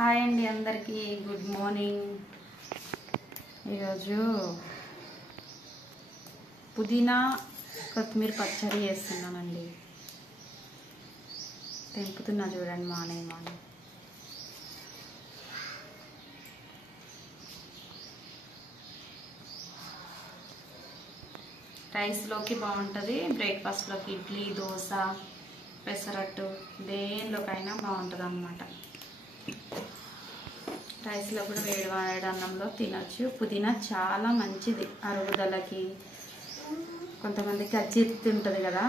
Hi అండి అందరికీ good morning. ఈరోజు పుదీనా కొత్తిమీర పచ్చడి చేస్తున్నానండి. తెంపుతున్నా చూడండి మార్నింగ్. రైస్లోకి బాగుంటుంది, బ్రేక్ఫాస్ట్లోకి ఇడ్లీ, దోశ, పెసరట్టు దేనిలోకైనా బాగుంటుంది అన్నమాట. రైస్లో కూడా వేడి అన్నంలో తినచ్చు. పుదీనా చాలా మంచిది అరుగుదలకి. కొంతమందికి అజీర్తి ఉంటుంది కదా,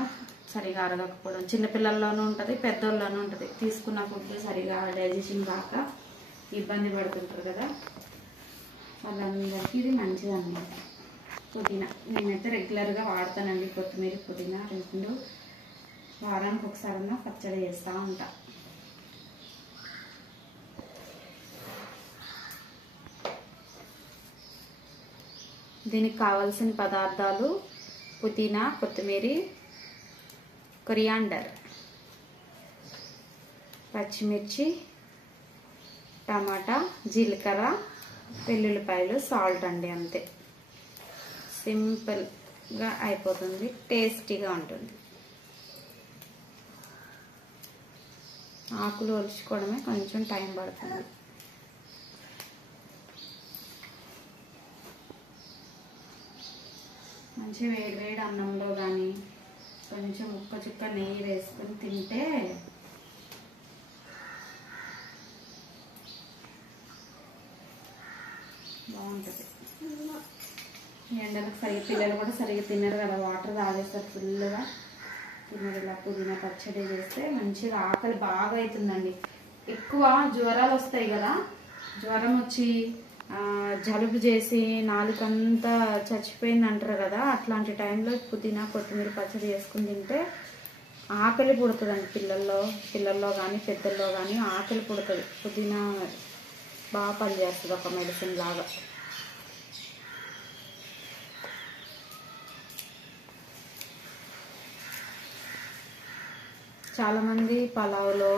సరిగా అరగకపోవడం. చిన్నపిల్లల్లోనూ ఉంటుంది, పెద్దోళ్ళలోనూ ఉంటుంది. తీసుకున్న ఫుడ్ సరిగా డైజెషన్ కాక ఇబ్బంది పడుతుంటారు కదా, వాళ్ళందరికీ ఇది మంచిది అన్నమాట. పుదీనా నేనైతే రెగ్యులర్గా వాడతానండి. కొత్తిమీర, పుదీనా రెండు వారానికి ఒకసారి పచ్చడి చేస్తూ ఉంటా. దీనికి కావలసిన పదార్థాలు: పుదీనా, కొత్తిమీర, కొరియాండర్, పచ్చిమిర్చి, టమాటా, జీలకర్ర, వెల్లుల్లిపాయలు, సాల్ట్ అండి. అంతే, సింపుల్గా అయిపోతుంది, టేస్టీగా ఉంటుంది. ఆకులు ఒలుచుకోవడమే కొంచెం టైం పడుతుంది. మంచి వేడి అన్నంలో కానీ కొంచెం ఉక్క చుక్క నెయ్యి వేసుకొని తింటే బాగుంటుంది. ఎండలకు పిల్లలు కూడా సరిగ్గా తినరు కదా, వాటర్ తాగేస్తారు ఫుల్గా. తినరు. ఇలా పుదీనా పచ్చడి చేస్తే మంచిగా ఆకలి బాగా అవుతుందండి. ఎక్కువ జ్వరాలు వస్తాయి కదా, జ్వరం వచ్చి జలుబు చేసి నాలుకంతా చచ్చిపోయింది అంటారు కదా, అట్లాంటి టైంలో పుదీనా కొత్తిమీర పచ్చడి చేసుకుని తింటే ఆకలి పుడుతుందండి. పిల్లల్లో కానీ పెద్దల్లో కానీ ఆకలి పుడుతుంది. పుదీనా బాగా పనిచేస్తుంది, ఒక మెడిసిన్ లాగా. చాలామంది పలావ్లో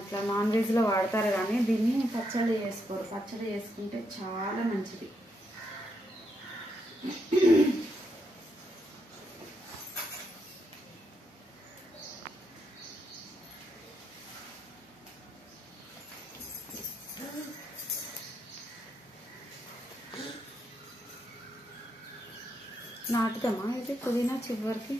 ఇట్లా నాన్ వెజ్లో వాడతారు కానీ దీన్ని పచ్చడి చేసుకోరు. పచ్చడి చేసుకుంటే చాలా మంచిది. నాటుదామా ఇది పుదీనా చివరికి?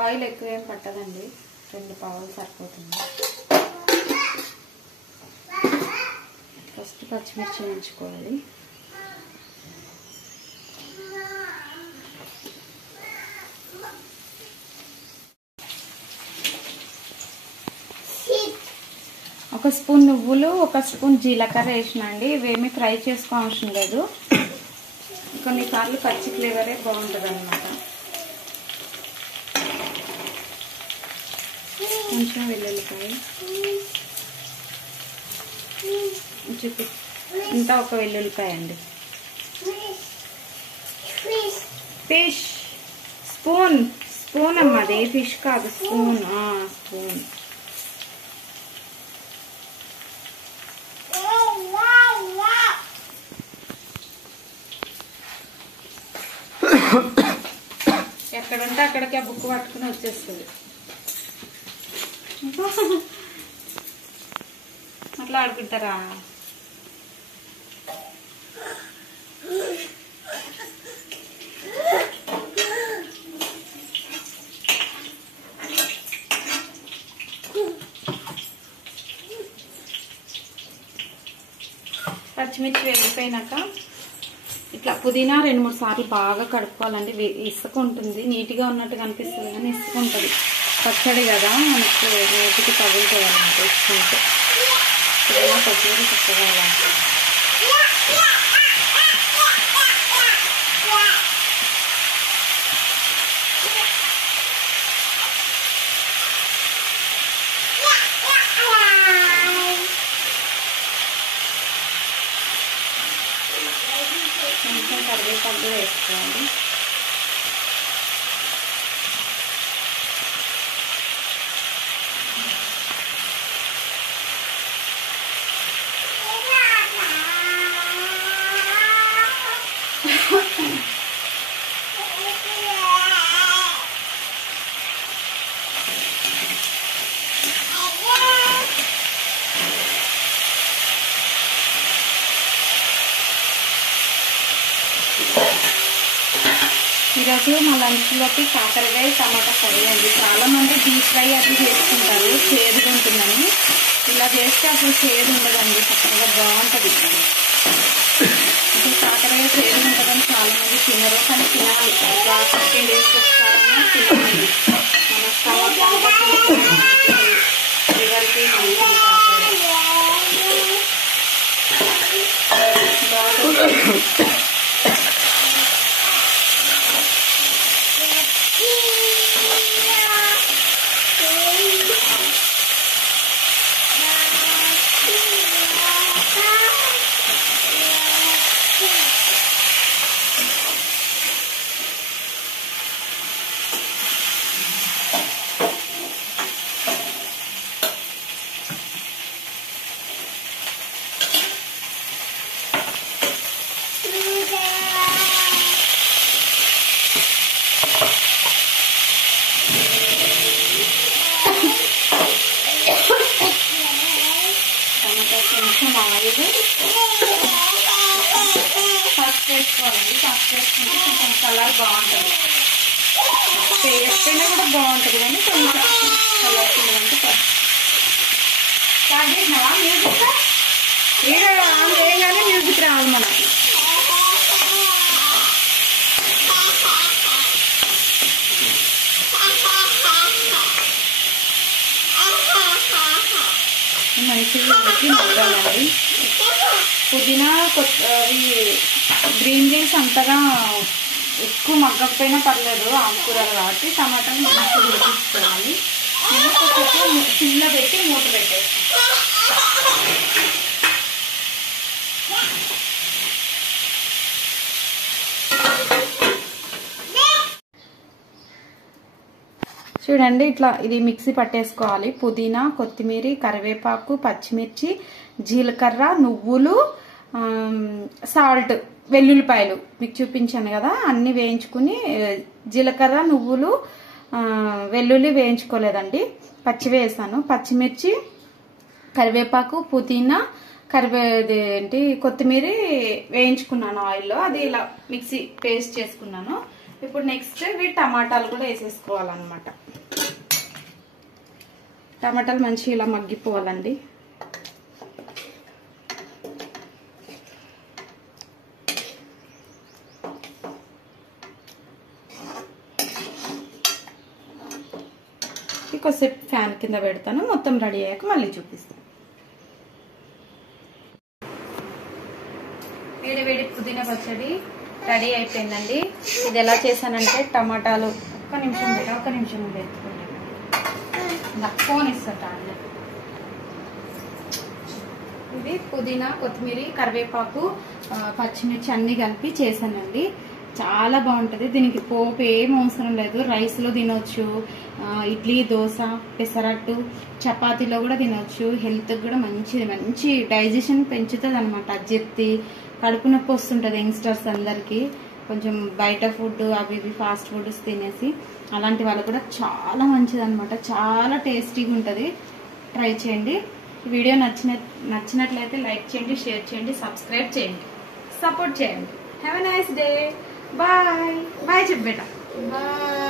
ఆయిల్ ఎక్కువ ఏం పట్టదండి, 2 పావులు సరిపోతుంది. ఫస్ట్ పచ్చిమిర్చి వేయించుకోవాలి. ఒక స్పూన్ నువ్వులు, 1 స్పూన్ జీలకర్ర వేసినండి. ఇవేమీ ఫ్రై చేసుకోవడం లేదు. కొన్నిసార్లు పచ్చి ఫ్లేవరే బాగుంటుంది అన్నమాట. కొంచెం వెల్లుల్లిపాయ, ఇంత ఒక వెల్లుల్లిపాయ అండి. ఫిష్ స్పూన్ అమ్మది, ఫిష్ కాదు, స్పూన్. ఎక్కడుంటే అక్కడికి ఆ బుక్ పట్టుకుని వచ్చేస్తుంది. అట్లా ఆడుకుంటారా? పచ్చిమిర్చి వేగిపోయినాక ఇట్లా పుదీనా 2-3 సార్లు బాగా కడుక్కోవాలండి. ఇసుక ఉంటుంది, నీట్గా ఉన్నట్టు కనిపిస్తుంది కానీ ఇసుక ఉంటుంది. పచ్చడి కదా, మనకు నోటికి తగులుతుంది అన్నమాట ఇసుకుంటే. పుదీనా కొత్తిమీర చక్కగా కరివేపాకు కూడా వేసుకోవాలి. ఈరోజు మా లంచ్లోకి కాకరకాయ టమాటా కర్రీ అండి. చాలామంది డీప్ ఫ్రై అది చేసుకుంటారు, చేదుగా ఉంటుందని. ఇలా చేస్తే అసలు చేదు ఉండదండి, చక్కగా బాగుంటుంది. అసలు కాకరకాయ చేదు ఉంటుందని చాలామంది తినరు, కానీ తినాలి. 15 days ఒకసారైనా తినాలి. మన స్టమక్ లివర్కి మంచిది కాకరకాయ. కొంచెం ఆయిల్ ఫస్ట్ వేసుకోవాలండి. ఫస్ట్ వేసుకుంటే కొంచెం కలర్ బాగుంటుంది. వేస్తేనే కూడా బాగుంటుంది, కానీ కొంచెం కలర్ పిల్లలంటే ఫస్ట్ స్టార్ట్ చేసినావా మ్యూజిక్? వేయగానే మ్యూజిక్ రావాలి మనకి. మంచిగా మగ్గాలండి. పుదీనా గ్రీన్ లీవ్స్ అంతగా ఎక్కువ మగ్గకపోయినా పర్లేదు, ఆకుకూరలు కాబట్టి టమాటాలు మంచిగా ఉడికించుకోవాలి. నేను కొంచెం సిమ్లో పెట్టి మూత పెట్టేస్తాను. చూడండి, ఇట్లా ఇది మిక్సీ పట్టేసుకోవాలి. పుదీనా, కొత్తిమీర, కరివేపాకు, పచ్చిమిర్చి, జీలకర్ర, నువ్వులు, సాల్ట్, వెల్లుల్లిపాయలు మీకు చూపించాను కదా, అన్ని వేయించుకుని, జీలకర్ర, నువ్వులు, వెల్లుల్లి వేయించుకోలేదండి, పచ్చి వేసాను. పచ్చిమిర్చి, కరివేపాకు, పుదీనా, కొత్తిమీర వేయించుకున్నాను ఆయిల్లో. అది ఇలా మిక్సీ పేస్ట్ చేసుకున్నాను. ఇప్పుడు నెక్స్ట్ ఇవి టమాటాలు కూడా వేసేసుకోవాలన్నమాట. టమాటాలు మంచిగా ఇలా మగ్గిపోవాలండి. కొద్దిసేపు ఫ్యాన్ కింద పెడతాను. మొత్తం రెడీ అయ్యాక మళ్ళీ చూపిస్తాను. వేడి వేడి పుదీనా పచ్చడి రెడీ అయిపోయిందండి. ఇది ఎలా చేశానంటే, టమాటాలు ఒక్క నిమిషం ఎత్తుకుంటాను, ఫోన్ ఇస్తాను. ఇది పుదీనా, కొత్తిమీర, కరివేపాకు, పచ్చిమిర్చి అన్ని కలిపి చేశానండి. చాలా బాగుంటది. దీనికి పోపు ఏం అవసరం లేదు. రైస్ లో తినొచ్చు, ఇడ్లీ, దోశ, పెసరట్టు, చపాతీలో కూడా తినొచ్చు. హెల్త్ కూడా మంచి డైజెషన్ పెంచుతుంది అనమాట. అజీర్తి, కడుపు నొప్పి వస్తుంటది యంగ్స్టర్స్ అందరికి. కొంచెం బయట ఫుడ్ అవి ఫాస్ట్ ఫుడ్స్ తినేసి అలాంటి వాళ్ళు కూడా చాలా మంచిది అనమాట. చాలా టేస్టీగా ఉంటది. ట్రై చేయండి. ఈ వీడియో నచ్చినట్లయితే లైక్ చేయండి, షేర్ చేయండి, సబ్స్క్రైబ్ చేయండి, సపోర్ట్ చేయండి. Have a nice day. Bye bye చెప్పేట. బాయ్.